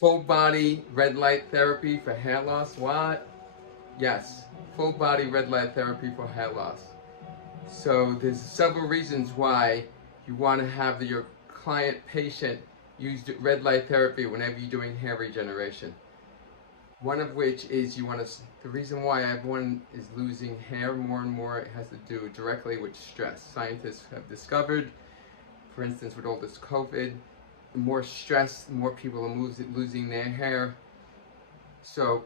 Full body red light therapy for hair loss. What? Yes, full body red light therapy for hair loss. So there's several reasons why you want to have your patient use red light therapy whenever you're doing hair regeneration. One of which is the reason why everyone is losing hair more and more, it has to do directly with stress. Scientists have discovered, for instance, with all this COVID, the more stress, the more people are losing their hair. So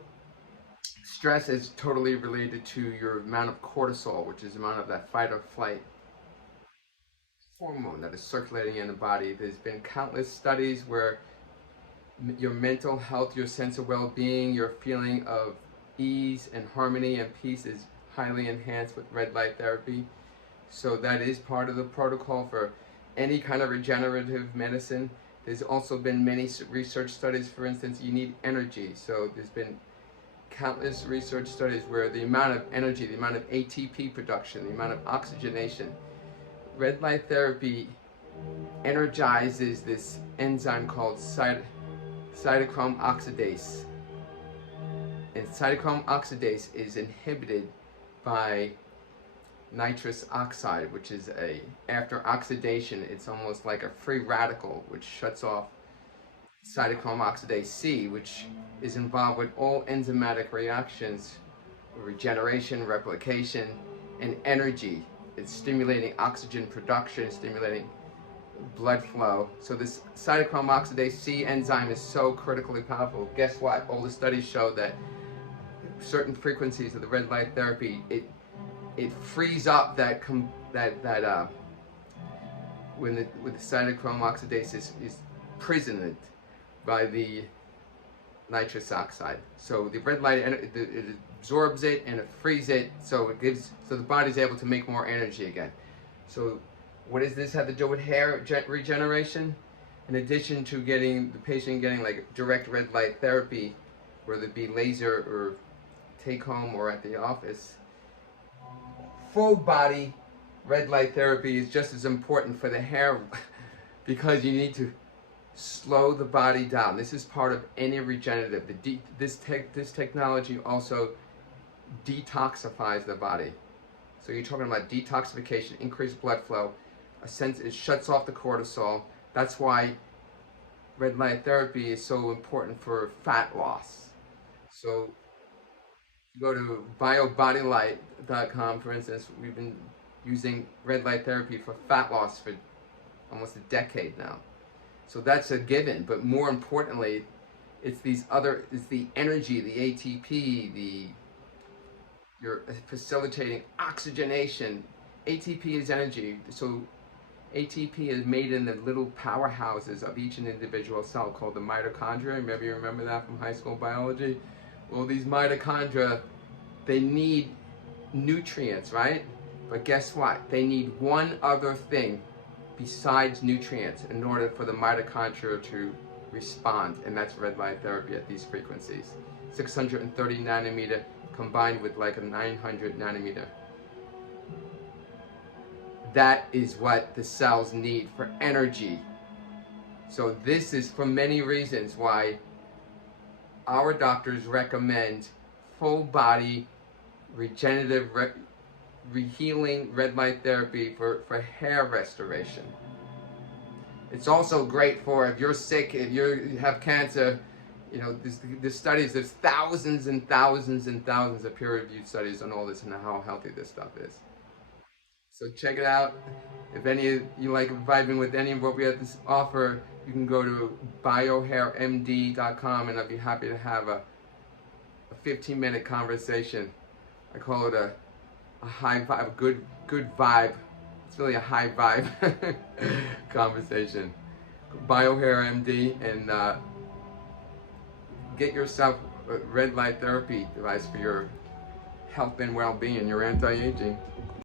stress is totally related to your amount of cortisol, which is the amount of that fight or flight hormone that is circulating in the body. There's been countless studies where your mental health, your sense of well-being, your feeling of ease and harmony and peace is highly enhanced with red light therapy. So that is part of the protocol for any kind of regenerative medicine. There's also been many research studies, for instance, you need energy. So there's been countless research studies where the amount of energy, the amount of ATP production, the amount of oxygenation, red light therapy energizes this enzyme called cytochrome oxidase. And cytochrome oxidase is inhibited by nitrous oxide, which is after oxidation, it's almost like a free radical, which shuts off cytochrome oxidase C, which is involved with all enzymatic reactions, regeneration, replication, and energy. It's stimulating oxygen production, stimulating blood flow. So this cytochrome oxidase C enzyme is so critically powerful. Guess what? All the studies show that certain frequencies of the red light therapy, it frees up when the cytochrome oxidase is prisoned by the nitrous oxide. So the red light, it absorbs it and it frees it, so the body's able to make more energy again. So what does this have to do with hair regeneration? In addition to the patient getting like direct red light therapy, whether it be laser or take home or at the office, full body red light therapy is just as important for the hair because you need to slow the body down. This is part of any regenerative. This technology also detoxifies the body. So you're talking about detoxification, increased blood flow. It shuts off the cortisol. That's why red light therapy is so important for fat loss. So you go to biobodylight.com, for instance. We've been using red light therapy for fat loss for almost a decade now. So that's a given, but more importantly, it's the energy, the ATP, you're facilitating oxygenation. ATP is energy, so ATP is made in the little powerhouses of each individual cell called the mitochondria. Maybe you remember that from high school biology. Well, these mitochondria, they need nutrients, right? But guess what? They need one other thing besides nutrients in order for the mitochondria to respond, and that's red light therapy at these frequencies. 630 nanometer combined with like a 900 nanometer. That is what the cells need for energy. So this is for many reasons why our doctors recommend full body regenerative healing red light therapy for hair restoration. It's also great for if you're sick, if you have cancer. You know, there's studies, there's thousands and thousands and thousands of peer-reviewed studies on all this and how healthy this stuff is. So check it out. If any of you like vibing with any of what we have to offer, you can go to biohairmd.com and I'll be happy to have a 15-minute conversation. I call it a high vibe, a good vibe. It's really a high vibe conversation. BioHairMD, and get yourself a red light therapy device for your health and well-being, your anti-aging.